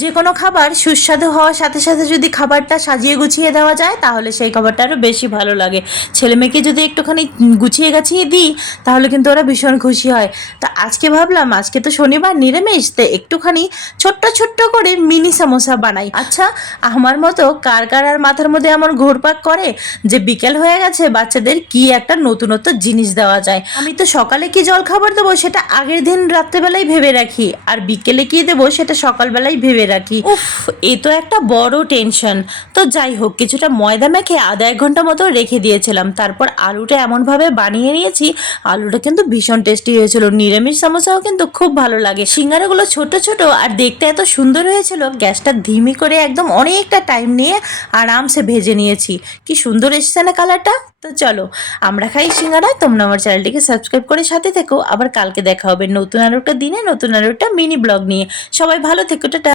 যে কোনো খাবার সুস্বাদু হওয়ার সাথে সাথে যদি খাবারটা সাজিয়ে গুছিয়ে দেওয়া যায় তাহলে সেই খাবারটা আরও বেশি ভালো লাগে। ছেলে মেয়েকে যদি একটুখানি গুছিয়ে গাছিয়ে দিই তাহলে কিন্তু ওরা ভীষণ খুশি হয়। তো আজকে ভাবলাম আজকে তো শনিবার নিরামিষ, তো একটুখানি ছোট্ট ছোট্ট করে মিনি সমোসা বানাই। আচ্ছা, আমার মতো কার কার আর মাথার মধ্যে এমন ঘুরপাক করে যে বিকেল হয়ে গেছে বাচ্চাদের কি একটা নতুনত্ব জিনিস দেওয়া যায়। আমি তো সকালে কি জল খাবার দেবো সেটা আগের দিন রাত্রেবেলায় ভেবে রাখি, আর বিকেলে কি দেবো সেটা সকালবেলায় ভেবে রাখি। উফ, এ তো একটা বড় টেনশন। তো যাই হোক, কিছুটা ময়দা মেখে আধা এক ঘন্টা মতো রেখে দিয়েছিলাম, তারপর আলুটা এমনভাবে বানিয়ে নিয়েছি, আলুটা কিন্তু ভীষণ টেস্টি হয়েছিল। নিরামিষ সমোসাও কিন্তু খুব ভালো লাগে। সিঙ্গারাগুলো ছোট ছোট আর দেখতে এত সুন্দর হয়েছিল, গ্যাসটা ধিমি করে একদম অনেকটা টাইম নিয়ে আরামসে ভেজে নিয়েছি। কি সুন্দর এসেছে না কালারটা। তো চলো আমরা খাই সিঙ্গারা। তোমরা আমার চ্যানেলটিকে সাবস্ক্রাইব করে সাথে থেকো। আবার কালকে দেখা হবে নতুন আরো একটা দিনে নতুন আরো একটা মিনি ব্লগ নিয়ে। সবাই ভালো থেকো, টাটা।